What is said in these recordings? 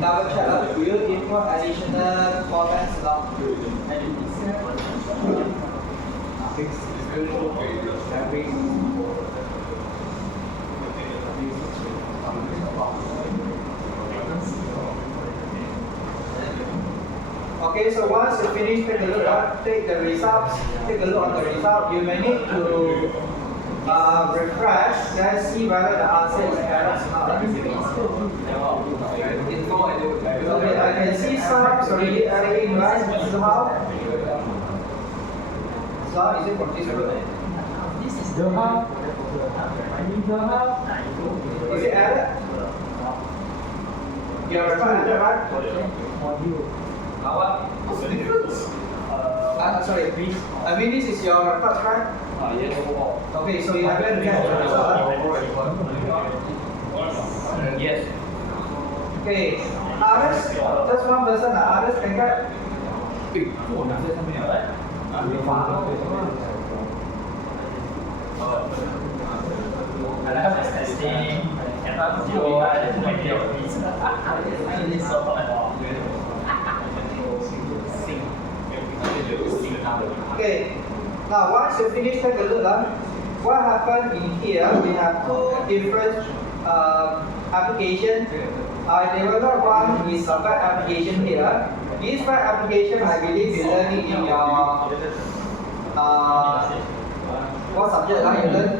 double check. Do you input additional comments now? Okay, so once you finish, take a look, take the results, take a look at the result. You may need to refresh, then see whether the answer is correct or not. Okay, I can see some is already adding in, right? This is how? So, is it from this group? This is the half. Is it added? You are added, right? What's the difference? Sorry, I mean this is your record, right? Yes. Okay, so you haven't get the result. Yes. Okay, others, just one person, others can get. I have testing. Cannot do Okay, now once you finish, take a look. What happened in here? We have two different applications. I developed one is a web application here. This web application, I believe, you learn it in your what subject you learn?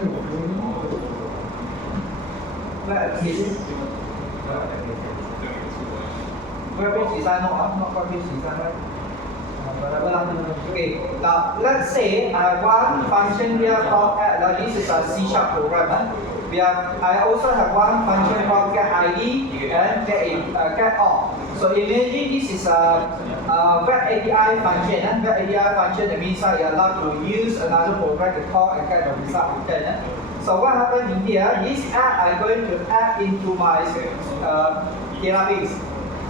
Web application. Web page design, not web page design, right? Okay, now let's say I have one function here called add. Now this is a C# program. I also have one function called get ID and get all. So imagine this is a web API function. Web API function, that means you're allowed to use another program to call and get the result return. So what happened in here? This add I'm going to add into my database.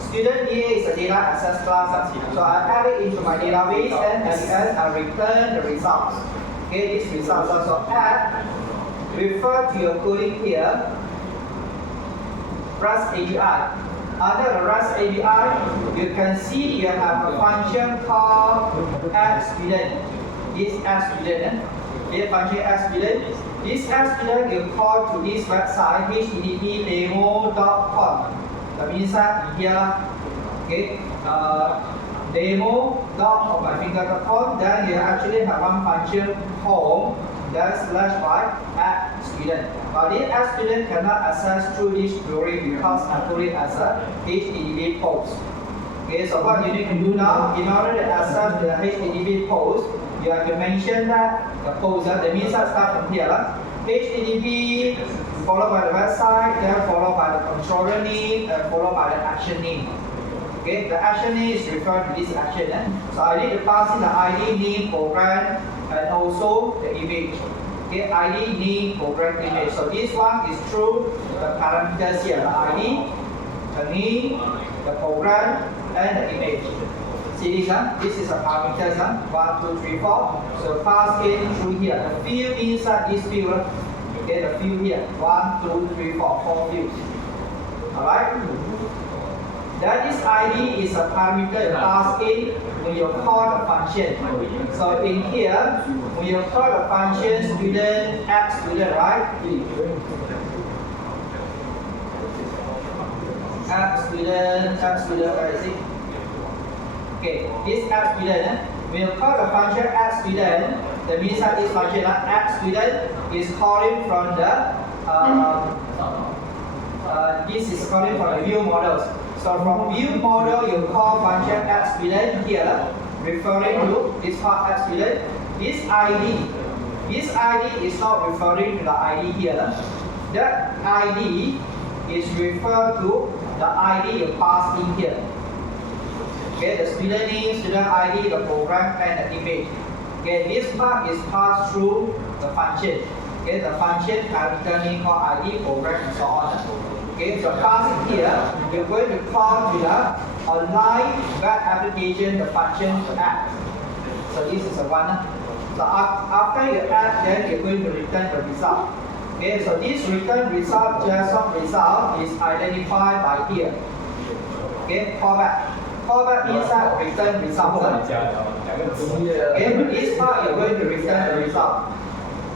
Student DA is a data access class, so I add it into my database and at the end I return the results. Okay, these results also add, refer to your coding here, REST API. Under the REST API, you can see you have a function called add student. This add student, this function add student. This add student you call to this website http demo.com. That means that here, okay, demo.myfinger.com, then you actually have one function home, then /y add student. But this add student cannot access through this query because I put it as a HTTP post. Okay, so what you need to do now, in order to access the HTTP post, you have to mention that the post, that means that start from here. HTTP followed by the website, then followed by the controller name, and followed by the action name. Okay, the action name is referred to this action. So I need to pass in the ID, name, program, and also the image. Okay, ID, name, program, image. So this one is through the parameters here, the ID, the name, the program, and the image. See this, this is a parameters, 1, 2, 3, 4. So pass in through here. The field inside this field, okay, the field here, 1, 2, 3, 4, 4 fields. Alright? Then this ID is a parameter you pass in when you call the function. So in here, when you call the function student, add student, right? Add student, where is it? Okay, this add student, when you call the function add student, that means that this function add student is calling from the this is calling from the view models. So from view model, you call function add student here, referring to this part add student. This ID is not referring to the ID here. The ID is referred to the ID you pass in here. Okay, the student name, student ID, the program, and the image. Okay, this part is passed through the function. Okay, the function parameter name called ID, program, and so on. Okay, so passing here, you're going to call to the online web application the function to add. So this is a one. So after you add, then you're going to return the result. Okay, so this return result, JSON result, is identified by here. Okay, callback. Callback means that return results. Okay, this part you're going to return the result.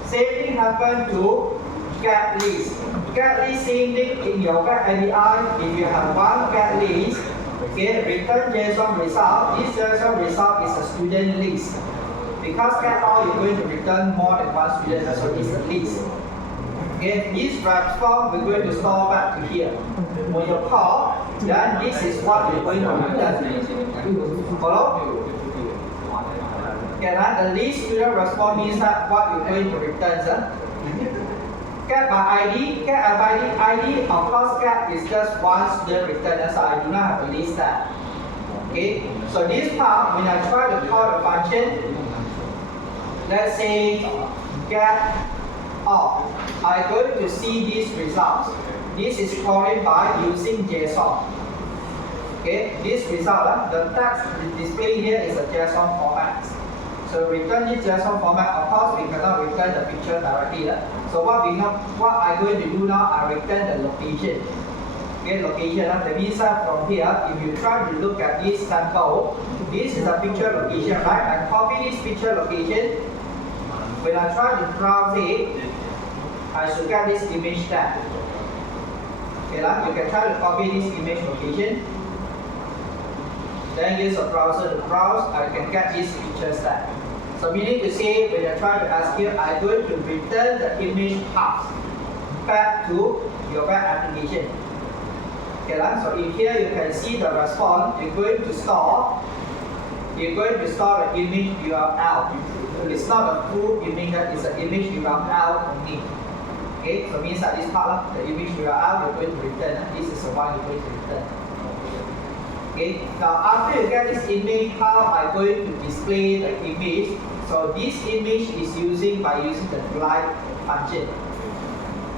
Same thing happen to get list. Get list, same thing in your web API. If you have one get list, okay, return JSON result. This JSON result is a student list. Because get all, you're going to return more than one student, so it's a list. Okay, this response we're going to store back to here. When you call, then this is what you're going to return. Follow? Okay, the list student response means that what you're going to return. Get by ID, get by ID, of course get is just one student return, so I do not have a list that. Okay, so this part, when I try to call the function, let's say get all, I'm going to see these results. This is called by using JSON. Okay, this result, the text displayed here is a JSON format. So return this JSON format. Of course, we cannot return the picture directly. So what I'm going to do now, I return the location. Okay, location. That means that from here, if you try to look at this sample, this is a picture location, right? I copy this picture location. When I try to browse it, I should get this image tag. Okay, you can try to copy this image location. Then use a browser to browse, I can get this picture tag. So meaning to say, when I try to ask here, I'm going to return the image path back to your web application. Okay, so in here you can see the response. You're going to store the image URL. It's not a full image, it's an image URL only. Okay, so means that this part, the image URL you're going to return. This is the one you're going to return. Okay, now after you get this image, how I'm going to display the image? So this image is using the glide function.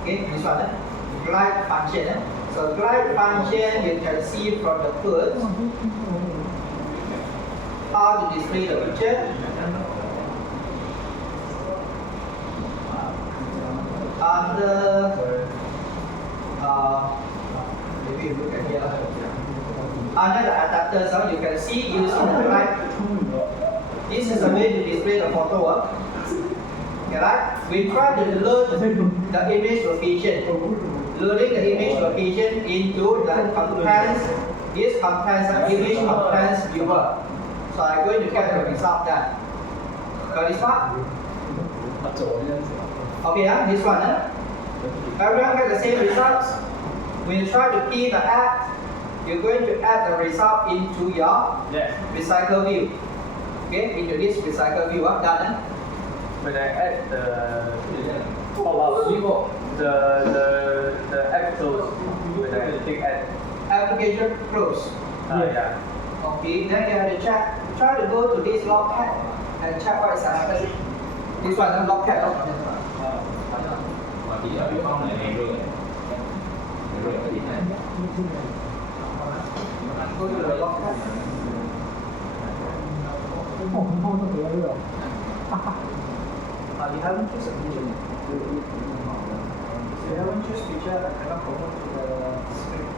Okay, this one, glide function. So glide function, you can see from the code how to display the picture. Maybe you look at here. Under the adapter, so you can see using the glide. This is a way to display the photo work. Okay, right? We try to load the image location. Loading the image location into the contents. This contains the image contents viewer. So I'm going to get the result there. Got this one? Okay, this one. Everyone get the same results. When you try to key the add, you're going to add the result into your recycle view. Okay, into this recycle view. Done. When I add the actual, when I click add application close. Yeah. Okay, then you have to check. Try to go to this logcat and check what is happening. This one, logcat. Go to the logcat. You haven't chosen a picture. You haven't chosen picture, I cannot promote to the script.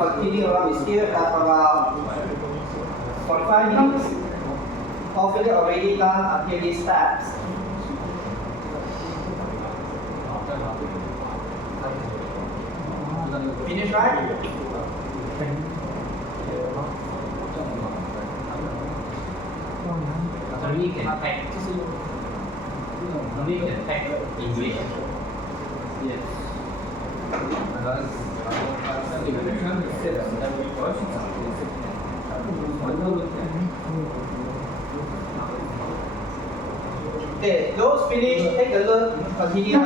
Continue around is here at about 45 minutes. Hopefully already done until these steps. Finish, right? Only can type. Only can type English. Yes. Okay, those finish, take a look, continue.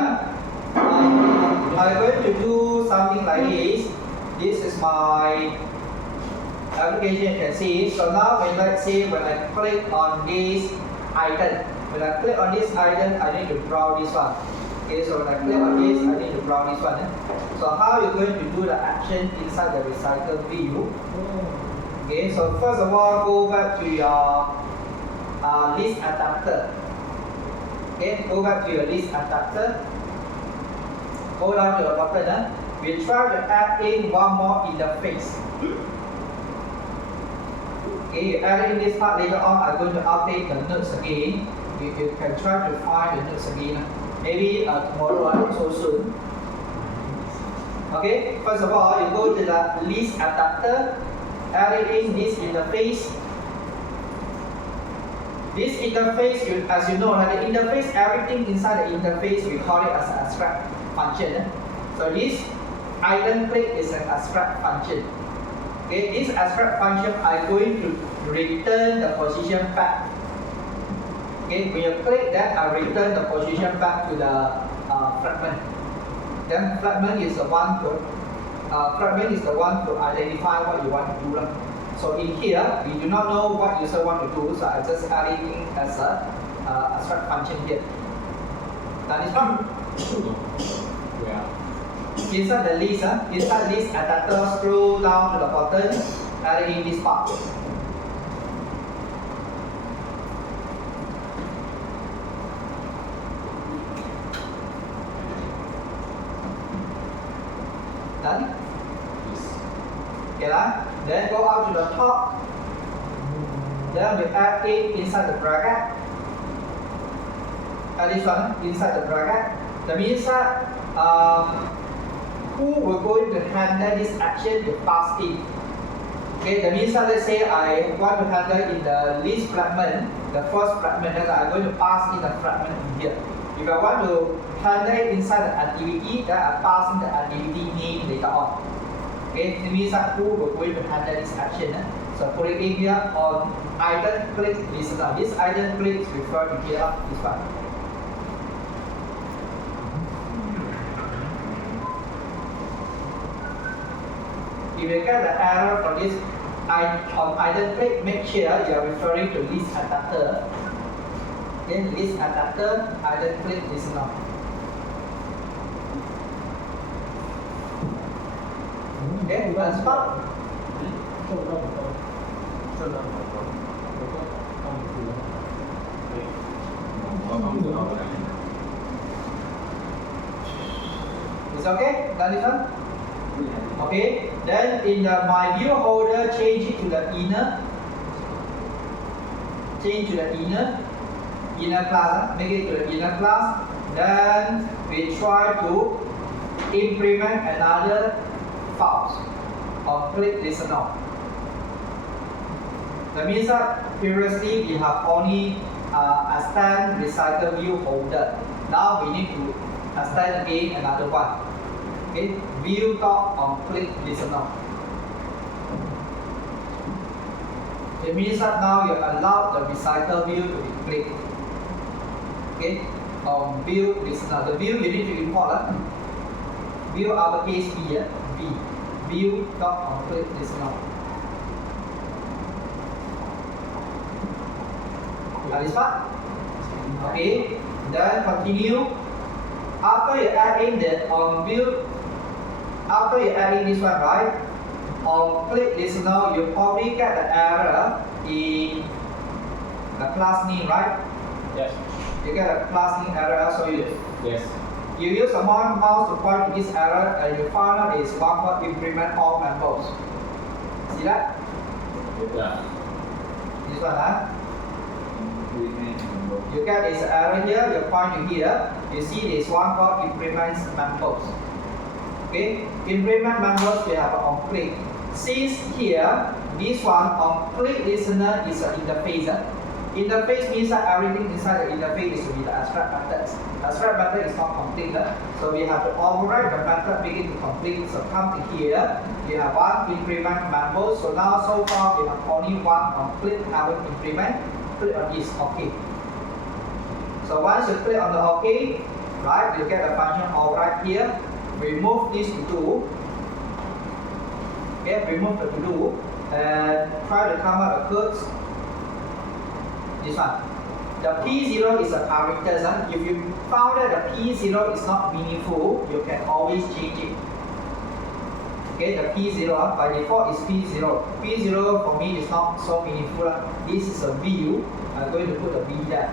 I'm going to do something like this. This is my application, you can see. So now when let's say when I click on this item, when I click on this item, I need to draw this one. Okay, so when I click on this, I need to draw this one. So how you're going to do the action inside the recycle view? Okay, so first of all, go back to your list adapter. Okay, go back to your list adapter. Go down to the bottom. We try to add in one more interface. Okay, you add in this part later on. I'm going to update the notes again. You can try to find the notes again. Maybe tomorrow or so soon. Okay, first of all, you go to the list adapter, add in this interface. This interface, as you know, the interface, everything inside the interface, we call it as an abstract function. So this item click is an abstract function. Okay, this abstract function are going to return the position back. Okay, when you click that, I return the position back to the fragment. Then fragment is the one to identify what you want to do. So in here, we do not know what user want to do, so I just add it in as a abstract function here. That is one. Inside the list, adapter, scroll down to the bottom, add in this part. Done? Okay, then go out to the top. Then we add it inside the bracket. Add this one inside the bracket. That means that who will going to handle this action to pass in. Okay, that means that let's say I want to handle in the list fragment, the first fragment, then I'm going to pass in the fragment in here. If I want to handle it inside the activity, then I pass in the activity name later on. Okay, it means that who will going to handle this action. So put it in here on item click listener. This item click is referred to here, this one. If you get the error for this on item click, make sure you are referring to list adapter. Then list adapter, item click listener. Okay, let's start. It's okay? Done this one? Okay, then in the my view holder, change it to the inner. Change to the inner class, make it to the inner class. Then we try to implement another files on click listener. That means that previously we have only extend recycle view holder. Now we need to extend again another one. Okay, view dot on click listener. It means that now you allow the recycle view to be clicked. Okay, on view listener. The view you need to import. View uppercase V. View dot on click listener. That is fine. Okay, then continue. After you add in the on view, after you add in this one, right? On click listener, you probably get the error in the class name, right? Yes. You get a class name error, so Yes. you use a mouse to point to this error, and you find out is one called implement all members. See that? Yeah. This one, You get this error here, you point to here, you see this one called implement members. Okay, implement members we have on click. Since here, this one on click listener is an interface. Interface means that everything inside the interface is to be the abstract methods. Abstract method is not complete, so we have to override the method begin to complete. So come to here, we have one implement member. So now so far we have only one on click haven't implement. Click on this, okay. So once you click on the OK, right, you get a function of right here. Remove this to do. Okay, remove the to do and try to come up with codes. This one. The P0 is a parameter. Huh? If you found that the P0 is not meaningful, you can always change it. Okay, the P0 by default is P0. P0 for me is not so meaningful. This is a view. I'm going to put a V there.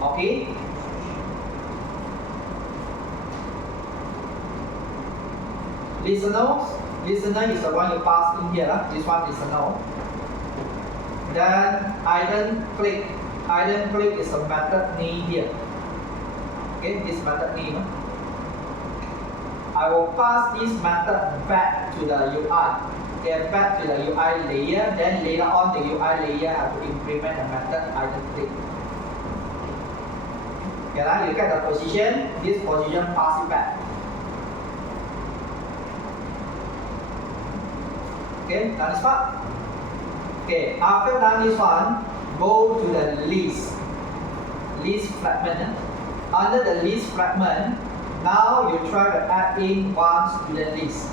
Okay. Listener is the one you pass in here. This one listener. Then ident click is a method name here. Okay, this method name. I will pass this method back to the UI. Okay, back to the UI layer. Then later on, the UI layer have to implement the method ident click. Okay, now you get the position. This position pass it back. Okay, done this part. Okay, after done this one, go to the list fragment. Under the list fragment, now you try to add in one student list.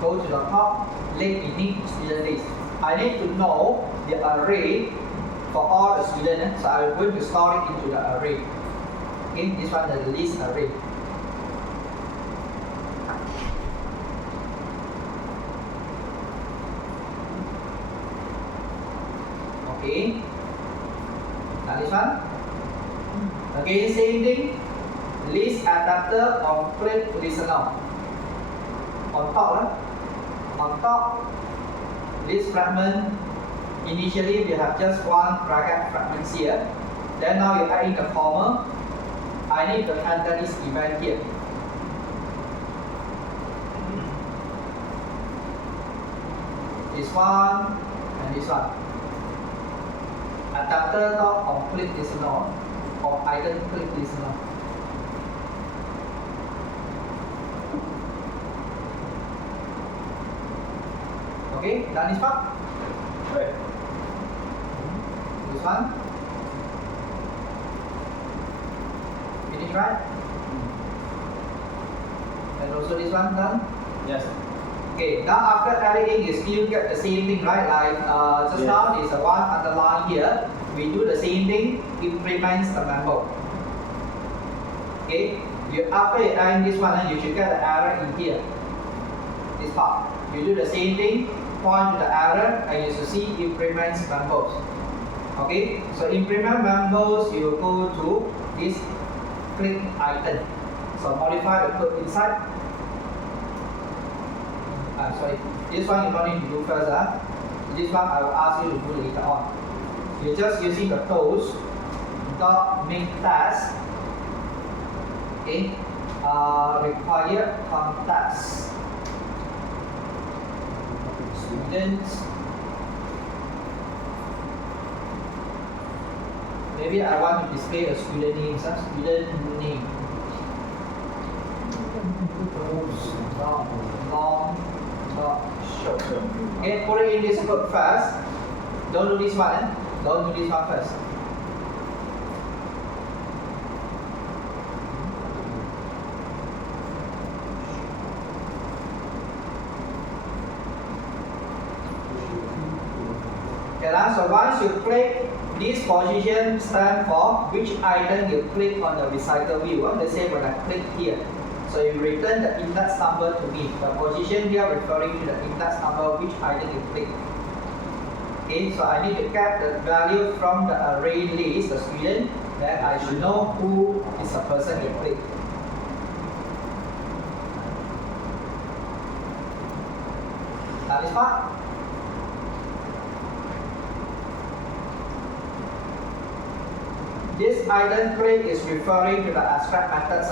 Go to the top, link unique student list. I need to know the array for all the students, so I'm going to store it into the array. Okay, this one is the list array. Okay, now this one. Again, same thing. List adapter on click listener. On top, list fragment. Initially, we have just one bracket fragments here. Then now you add in the comma. I need to handle this event here. This one and this one. Adapter dot on click listener or ident click listener. Okay, done this part. Right. This one. Finish, right? And also this one done. Yes. Okay, now after adding, you still get the same thing, right? Like just now, there's a one underline here. We do the same thing, increments the member. Okay, after you add this one, you should get the error in here. This part. You do the same thing, point to the error, and you should see increments members. Okay, so increment members, you go to this click item. So modify the code inside. Sorry, this one you don't need to do first. This one I will ask you to do later on. You're just using the tools dot make task. Okay, required context. Students. Maybe I want to display a student name. Student name. Long. Show. Okay, put it in this code first. Don't do this one. Don't do this one first. Okay, so once you click, this position stands for which item you click on the recycle view. Let's say when I click here. So you return the index number to me. The position here referring to the index number which item you click. Okay, so I need to get the value from the array list, the student, then I should know who is the person you click. Now this part. This item click is referring to the abstract methods.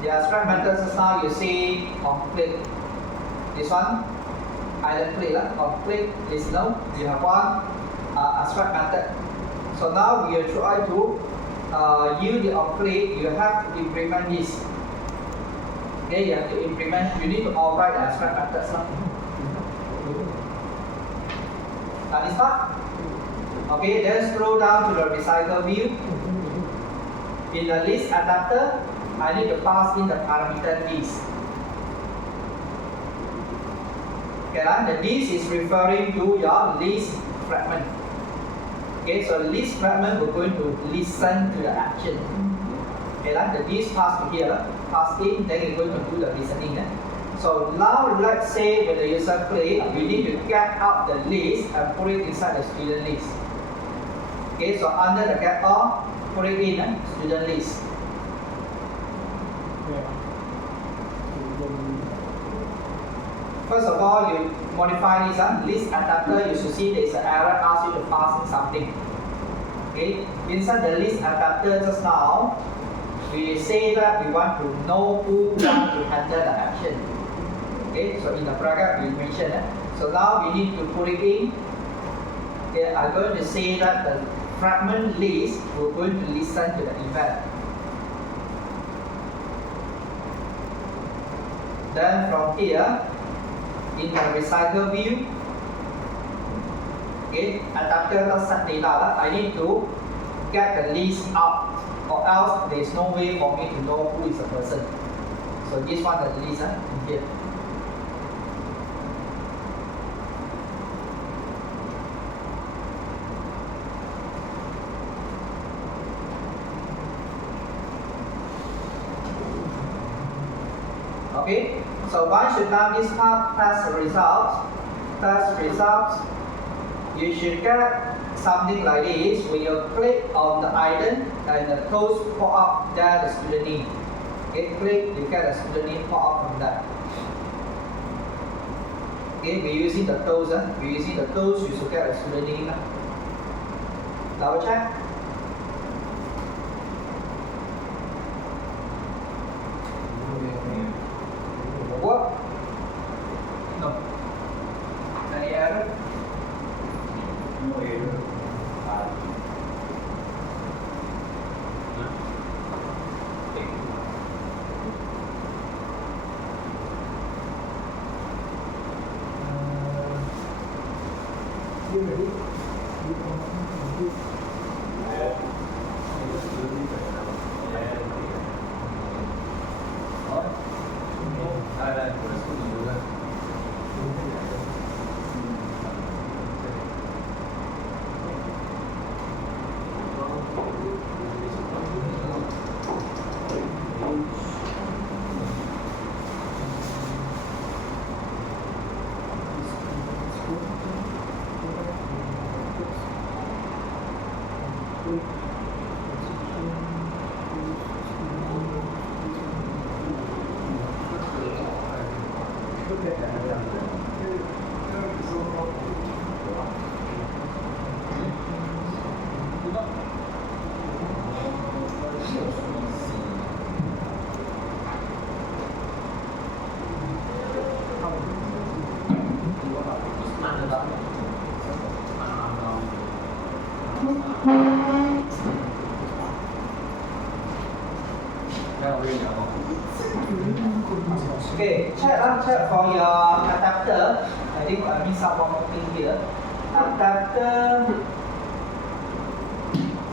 The abstract methods is now you see on click. This one, item click. On click listener, you have one abstract method. So now we are trying to use the on click. You have to implement this. Okay, you have to implement. You need to override the abstract methods. Satisfied? Okay, then scroll down to the recycle view. In the list adapter, I need to pass in the parameter list. Okay, the list is referring to your list fragment. Okay, so list fragment we're going to listen to the action. Okay, the list pass to here, pass in, then we're going to do the listening then. So now let's say when the user click, we need to get out the list and put it inside the student list. Okay, so under the get all, put it in student list. First of all, you modify this list adapter. You should see there is an error asks you to pass in something. Okay, inside the list adapter just now, we say that we want to know who wants to handle the action. Okay, so in the bracket we mention it. So now we need to put it in. Okay, I'm going to say that the fragment list, we're going to listen to the event. Then from here, in the recycle view, okay, adapter.set data, I need to get the list out, or else there is no way for me to know who is the person. So this one is the list in here. Okay, so once you done this part, test results, you should get something like this. When you click on the item and the close pop up, there the student name. Okay, click, you get the student name pop up from that. Okay, we're using the close, you should get the student name. Double check. What? No. Any error? No error. You ready? Okay, check for your adapter. I think I missed out one more thing here. Adapter.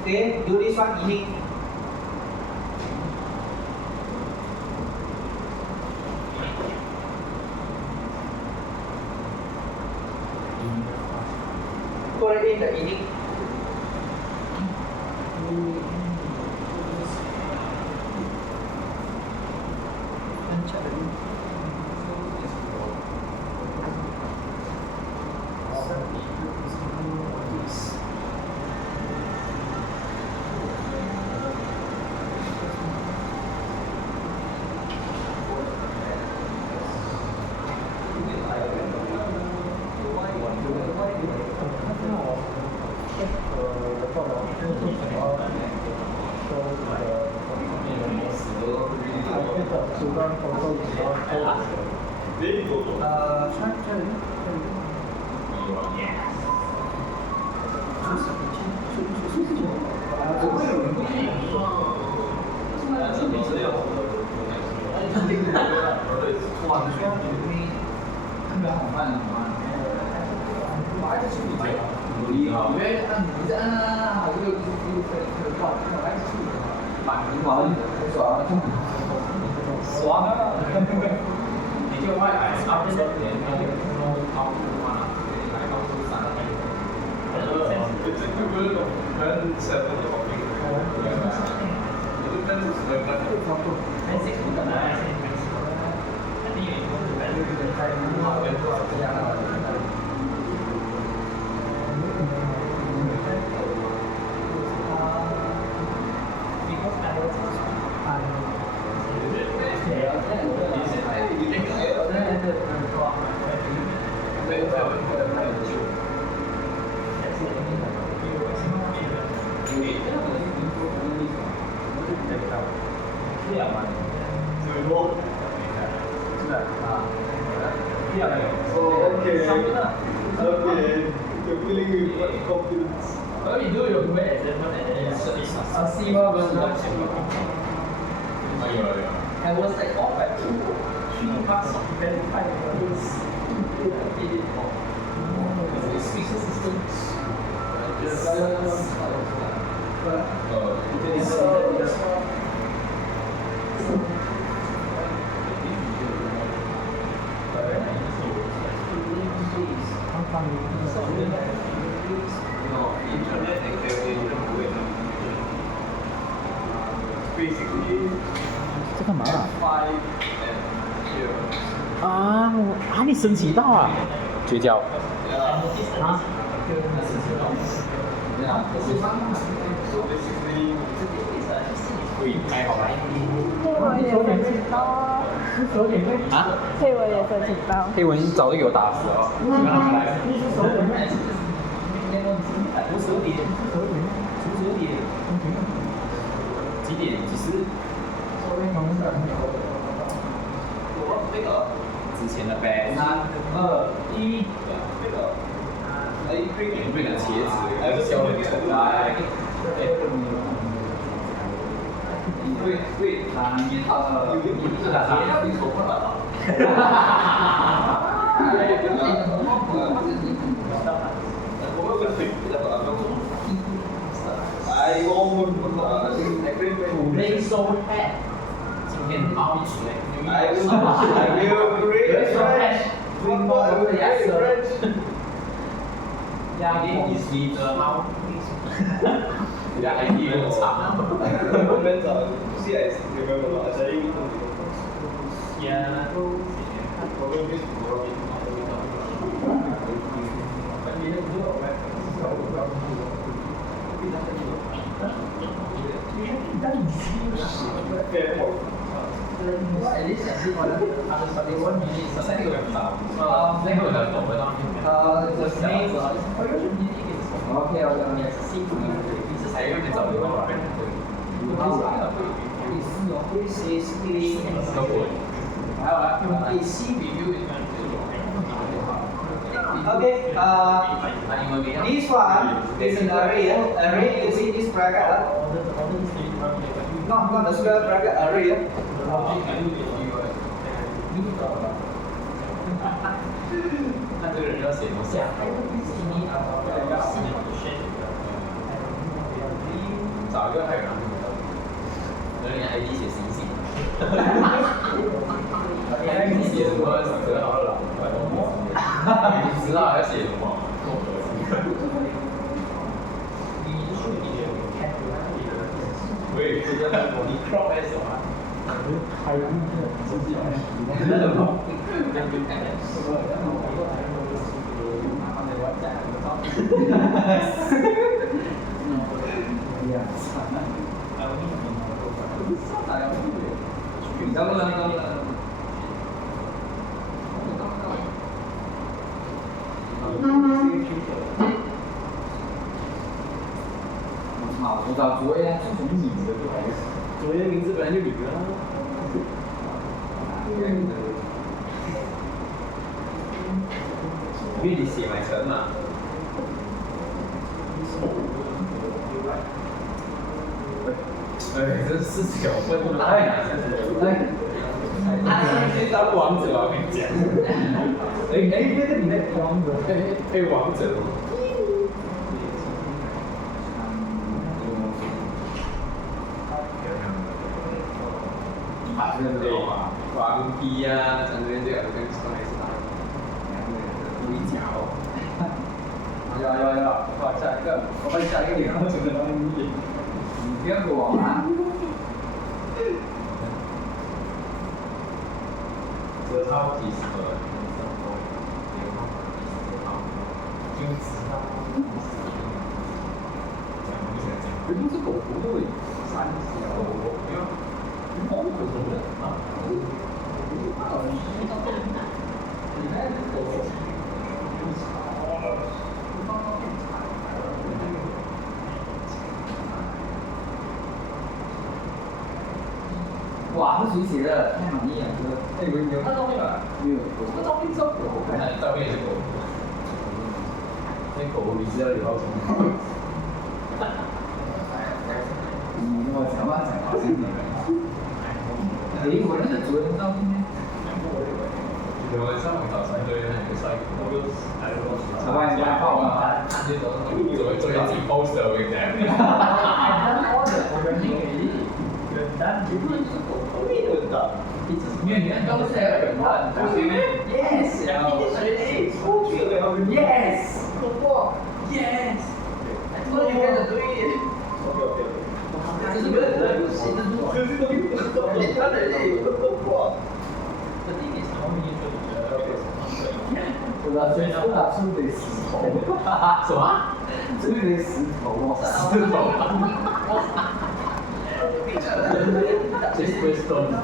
Okay, do this one unique. Put it in the unique. 爽啊！你就外来差不多年那个高度嘛，来高度3了。这个不是很小的毛病。这个Okay, you're feeling with confidence. Well, you do your way as a see what was I was like off by 3 parts of 25 minutes. The speaker system. Internet basically 这干嘛啊？ 5 and here. 啊你升级到啊？绝交。Yeah. 啊？ Yeah. So basically, 还好吧？配文也申请到啊，啊？配文也申请到。黑文早就给我打死了，你让他们来。几点？几时？之前的呗。3、2、1。对的茄子，还是小人出来。对，他有点不是的，他要你手过来了。I almost Today so bad. 今天猫一出来。I will create fresh. Bring more of the answer. Yeah, It is with the mouth. Yeah, I hear it. Depends on. See, I remember I said it. Yeah. At least I see one other study 1 minute. The name okay. This is 还有点早的话。This is clean. 还有啊，PC review Okay, this one is an array. Array, you see this bracket? Not the square bracket, array. 看这个人要写东西啊。找一个还有人连 ID 写星星。ID 写什么得好了，你知道要写什么？喂，你 crop 还是什么？我找卓耶，这什么名字就好意思？卓耶名字本来就李哥啊。因为你写买成嘛。哎，这49分太难了。当王者我跟你讲。那个你在王者，王者。对，黄皮啊，长得这样跟出来是哪？不一家哦。有，好，下一个，我们下一个脸，我觉得他们你不要我啊。这超级适合。就知道。不是狗不对，三小不用。狗不对啊。哇，这谁写的？太满意了，这个有。他照片吧？没有，我照片照狗。看照片是狗。那狗你知道有多重？我讲话讲好听点。我那个主人照片呢？有晚上早餐对那个帅哥，我帮你加号啊。那种做自己 post 的我跟你讲。因为你看都是很乱的。Yes，然后Yes，过 Yes，多一个的对。这是个人不行的路，他的这个过。这里面超迷我的最初打出的石头。什么？这个石头哦。石头。Just Bristol，然后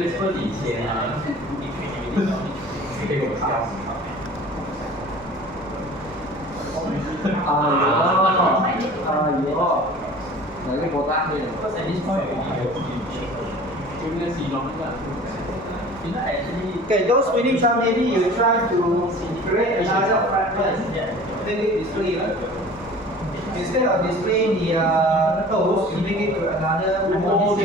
Bristol 以前啊，给我笑死了。哪个国家的？Okay, those winning some maybe you try to create another fragment, make it display. Instead of displaying the toes, you make it to another model.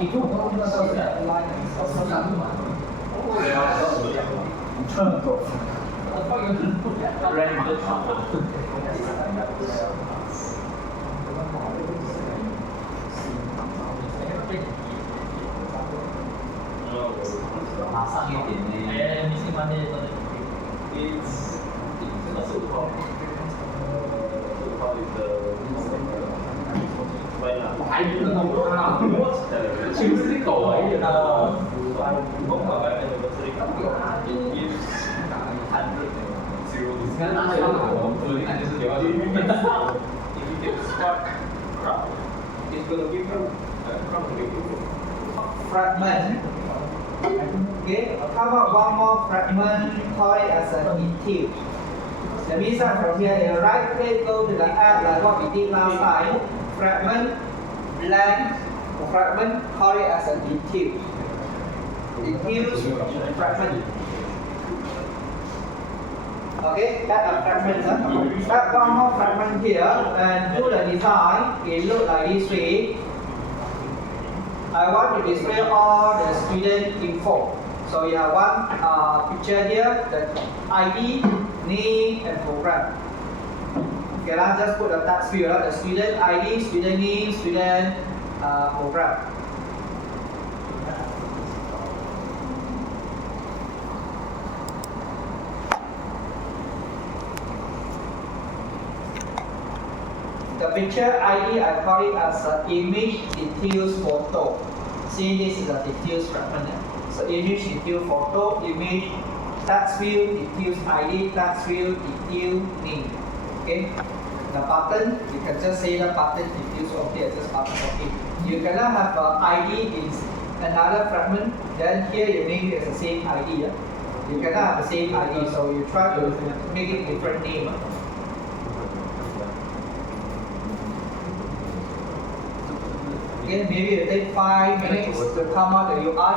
Itu kalau kita tahu ya, contoh. Pasang一点呢。你喜欢那种的？还有那种啊，其实是狗而已的。你看那些狗，你看就是留下去。Fragment. Okay, how about one more fragment, call it as an intill. That means that from here, the right click go to the app like what we did last time. Fragment, blank, fragment, call it as an intill. Intill, fragment. Okay, that's a fragment. Add one more fragment here and do the design. It look like this way. I want to display all the student info. So you have one picture here, the ID, name, and program. Okay, now just put the text field, the student ID, student name, student program. The picture ID, I call it as image details photo. See, this is a details fragment. So image detail photo, image text field, details ID, text field, detail name. Okay. The button, you can just say the button details okay, just button okay. You cannot have ID in another fragment. Then here you name it as the same ID. You cannot have the same ID, so you try to make it different name. Okay, maybe it take 5 minutes to come out the UI.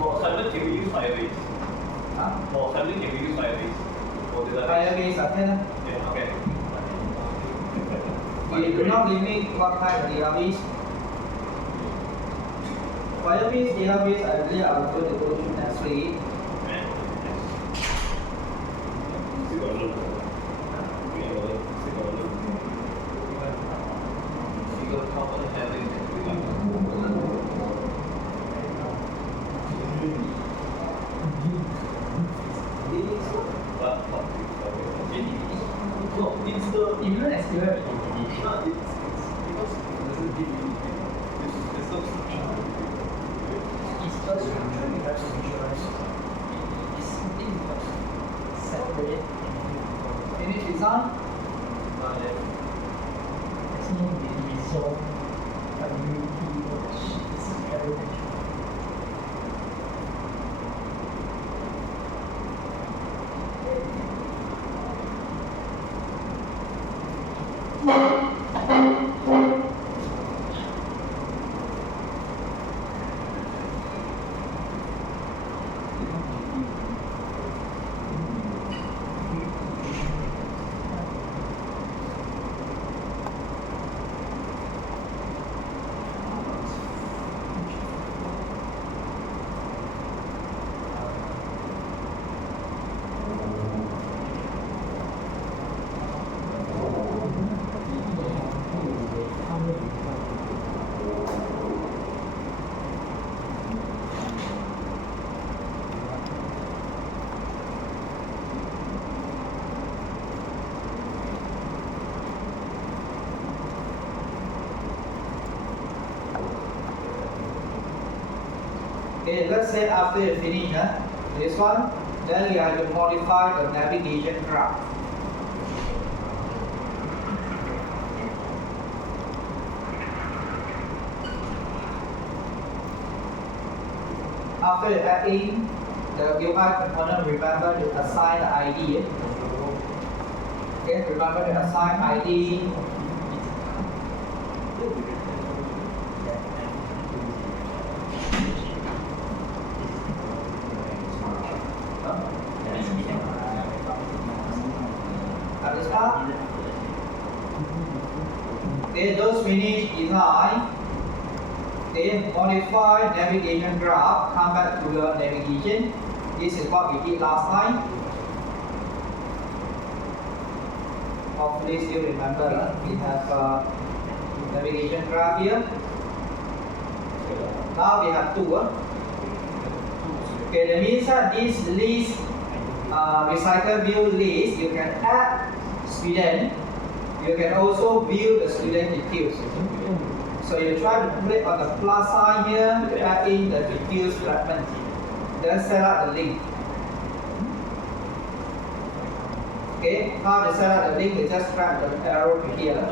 For assembly, can we use Firebase? Huh? For assembly, can we use Firebase? For design? Firebase okay. Yeah, okay. We do not limit what type of database. Firebase database, I believe I will go to next week. Still got look. Still got look. You got common having. No, it's the Even SQL. because it's so It's the structure you have to visualize. It's separate. Finish design. There's no resolve. Sheets, everything. Okay, let's say after you finish this one, then you have to modify the navigation graph. After you add in the UI component, remember to assign the ID. Okay, remember to assign ID. At the start. Okay, those finish design. Okay, modify navigation graph, come back to your navigation. This is what we did last time. Hopefully still remember, we have navigation graph here. Now we have two. Okay, that means that this list, recycle view list, you can add student. You can also view the student details. So you try to click on the plus sign here to add in the diffuse fragment. Then set up the link. Okay, how to set up the link? You just drag the arrow to here.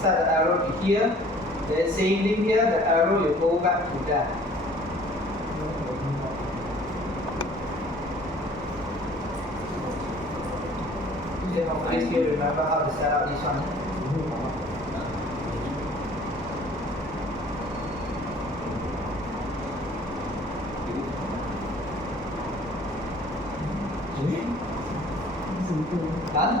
Set the arrow to here. Then same link here, the arrow you go back to that. Okay, hopefully still remember how to set up this one. Done?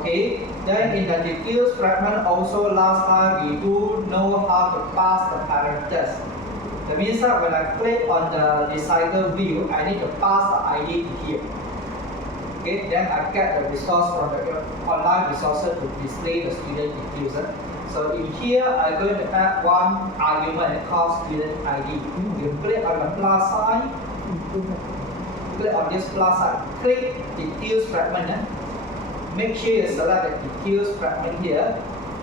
Okay, then in the diffuse fragment also last time we do know how to pass the parameters. That means that when I click on the decider view, I need to pass the ID to here. Okay, then I get the resource from the online resources to display the student diffuser. So in here, I'm going to add one argument called student ID. You click on the plus sign, click on this plus sign, click diffuse fragment. Make sure you select the diffuse fragment here.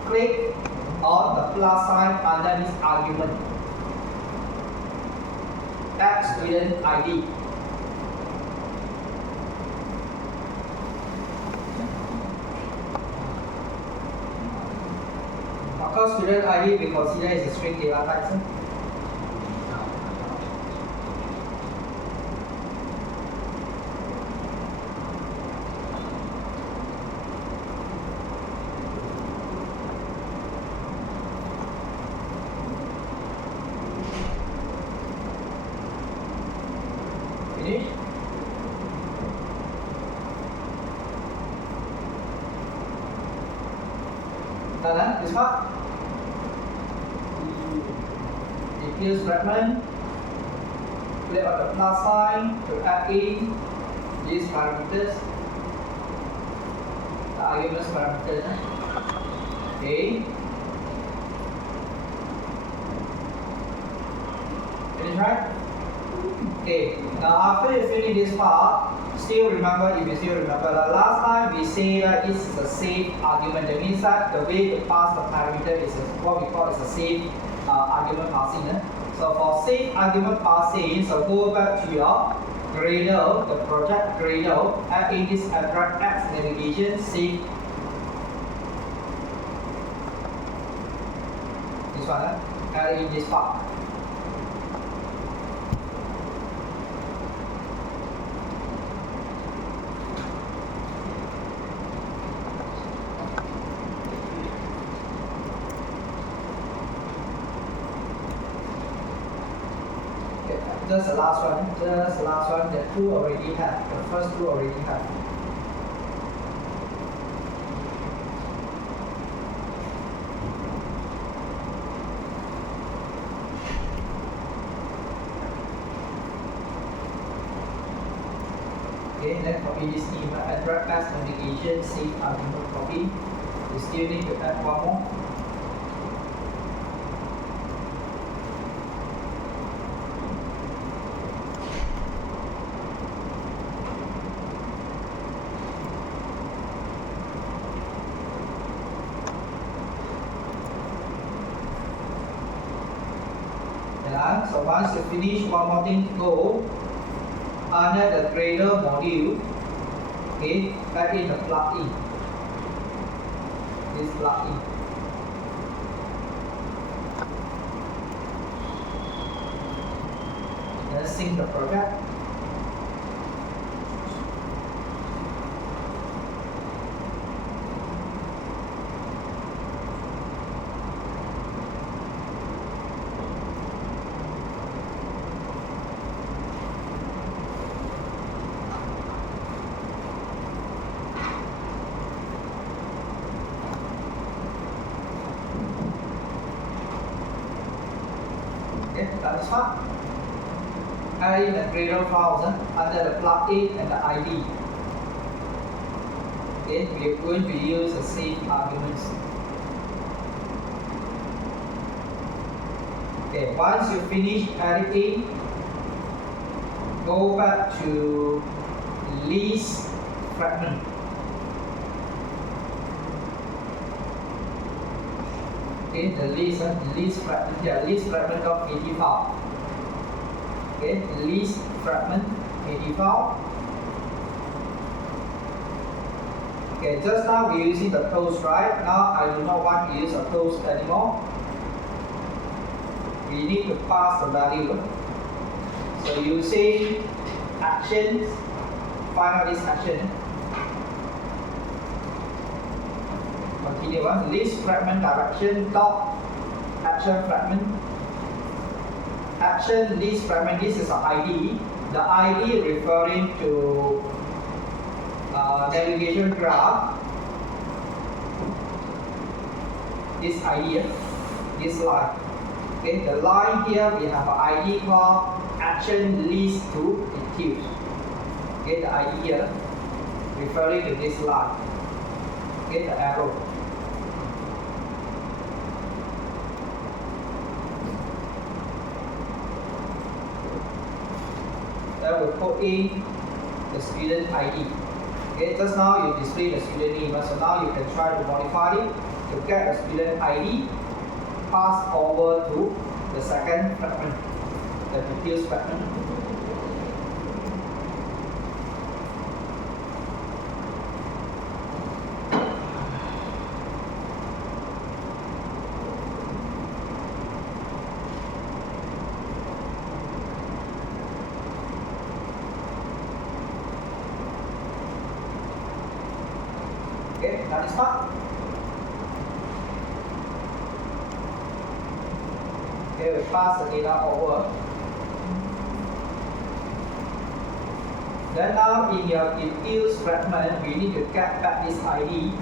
Click on the plus sign under this argument. Add student ID. Of course, student ID we consider is a string data type. Finish? Done, this part? Diffuse fragment. Click on the plus sign to add in these parameters. The arguments parameters. Okay. Finish, right? Okay, now after you finish this part, still remember, if you still remember, the last time we say that this is a safe argument. That means that the way to pass the parameter is what we call is a safe argument passing. So for safe argument passing, so go back to your Gradle, the project Gradle, add in this abstract X navigation safe. This one, add in this part. Just the last one, the two already have, the first two already have. Okay, let's copy this schema, address pass navigation, save argument copy. We still need to add one more. So once you finish, one more thing to go. Under the Gradle module, okay, add in the plugin. This plugin. Then sync the project. That is fine. Add in the Gradle files under the plugin and the ID. Okay, we are going to use the same arguments. Okay, once you finish editing, go back to list fragment. Okay, the list fragment, yeah, list fragment of 80 file. Okay, list fragment 80 file. Okay, just now we're using the post, right? Now I do not want to use a post anymore. We need to pass the value. So using actions, find out this action. continue. List fragment direction dot action fragment. Action list fragment. This is an ID. The ID referring to navigation graph. This ID, this line. Okay, the line here we have an ID called action list to diffuse. Okay, the ID here referring to this line. Okay, the arrow. Then we put in the student ID. Okay, just now you display the student name, so now you can try to modify it to get a student ID, pass over to the second fragment, the diffuse fragment. Okay, that is fine. Okay, we pass the data over. Then now in your diffuse fragment, we need to get back this ID.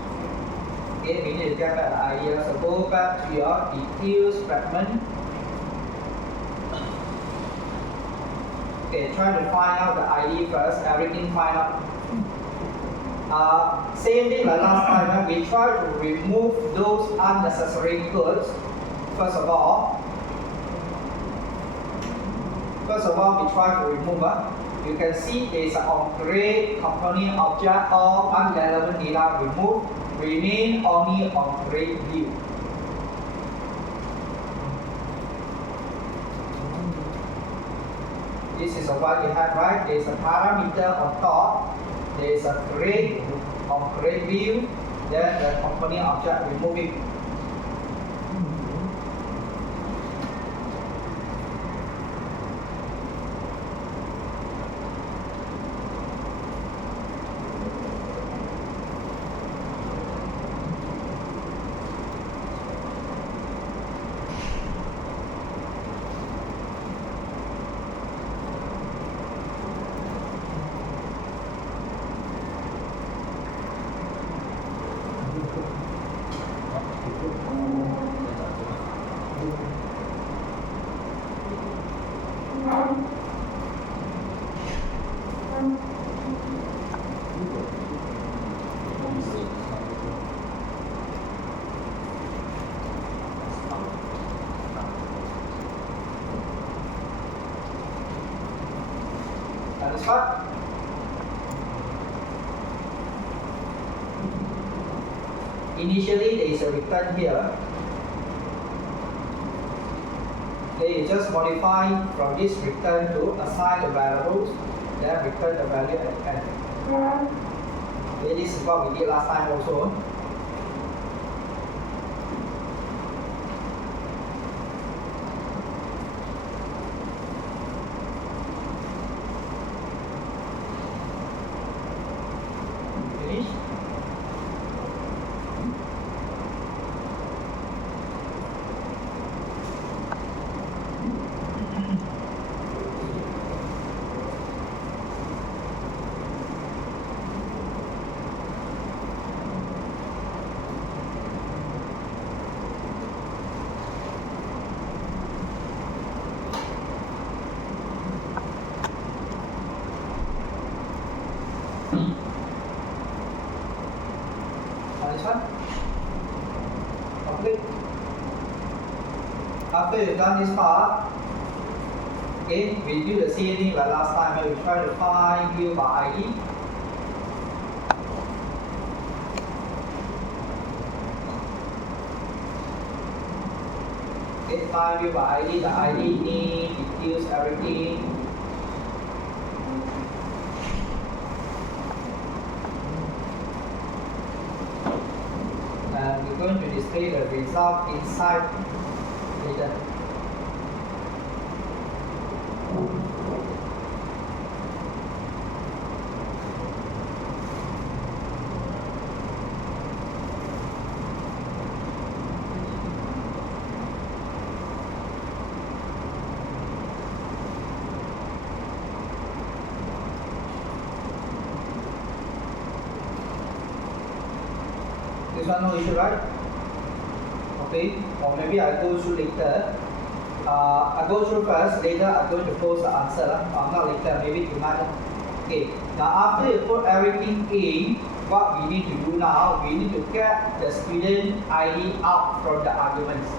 Okay, we need to get back the ID. So go back to your diffuse fragment. Okay, try to find out the ID first. Everything find out. Same thing like last time, we try to remove those unnecessary codes. First of all, we try to remove. You can see there is an on-grade component object or unrelevant data removed. Remain only on-grade view. This is what you have, right? There is a parameter on top. There is a grade on grade view, then the component object removing. Satisfied? Initially, there is a return here. Okay, you just modify from this return to assign the variables, then return the value at the end. Okay, this is what we did last time also. Finish. Satisfied? Complete. After you've done this part, again we do the same thing like last time. We try to find view by ID. Okay, find view by ID. The ID need diffuse everything. And we're going to display the result inside later. This one no issue, right? Okay, or maybe I go through later. I go through first, later I'm going to post the answer. Not later, maybe tonight. Okay, now after you put everything in, what we need to do now, we need to get the student ID out from the arguments.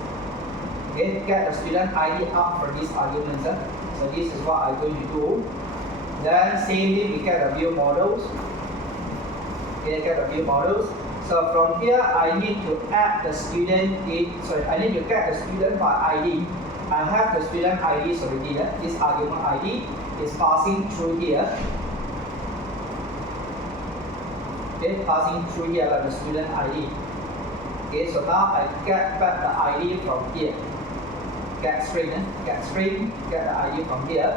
Okay, get the student ID out from these arguments. So this is what I'm going to do. Then same we get the view models. Okay, get the view models. So from here, I need to add the student in. Sorry, I need to get the student by ID. I have the student IDs already. This argument ID is passing through here. Okay, passing through here like the student ID. Okay, so now I get back the ID from here. Get string, get the ID from here.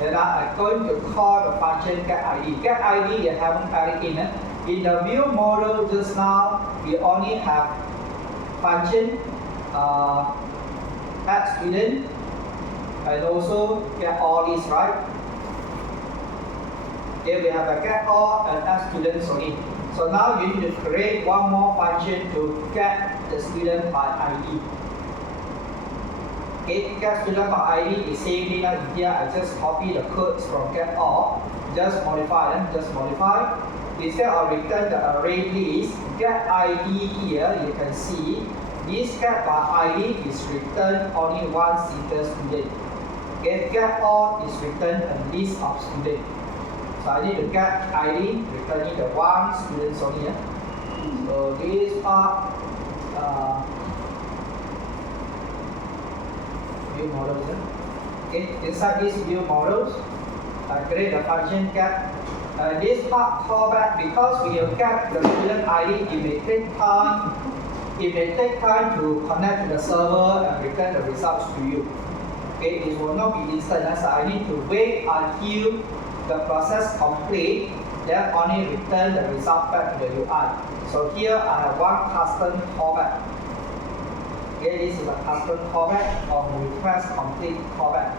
Then I'm going to call the function get ID. Get ID, you haven't added in. In the view model just now, we only have function add student and also get all these, right? Here we have a get all and add students only. So now you need to create one more function to get the student by ID. Okay, get student by ID is same thing in here. I just copy the codes from get all, just modify them, just modify. Instead of return the array list, get ID here, you can see this get by ID is returned only one single student. Okay, get all is returned a list of students. So I need to get ID, returning the one student only. So this part, view models. Okay, inside these view models, I create a function get. This part callback, because we have get the student ID, it may take time. It may take time to connect to the server and return the results to you. Okay, it will not be instant, so I need to wait until the process complete, then only return the result back to the UI. So here I have one custom callback. Okay, this is a custom callback on request complete callback.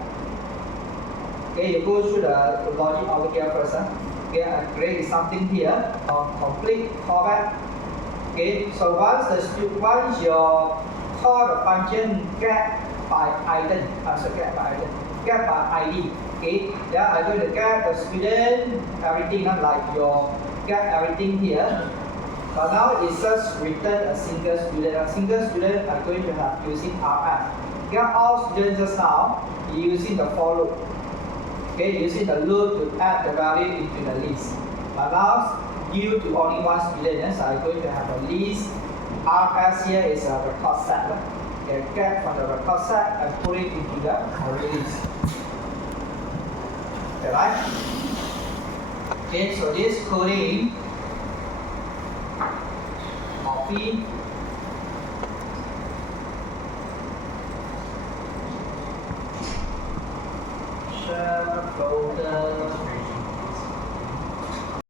Okay, you go through the logic over here first. Okay, I create something here on complete callback. Okay, so once your call the function get by item, get by ID. Okay, then I'm going to get the student, everything like your get everything here. But now it's just return a single student. A single student I'm going to have using RF. Get all students just now using the for loop. Okay, using the loop to add the value into the list. But now due to only one student, so I'm going to have a list. RS here is a record set. Okay, get from the record set and put it into the array list. Okay, right? Okay, so this coding copy share folder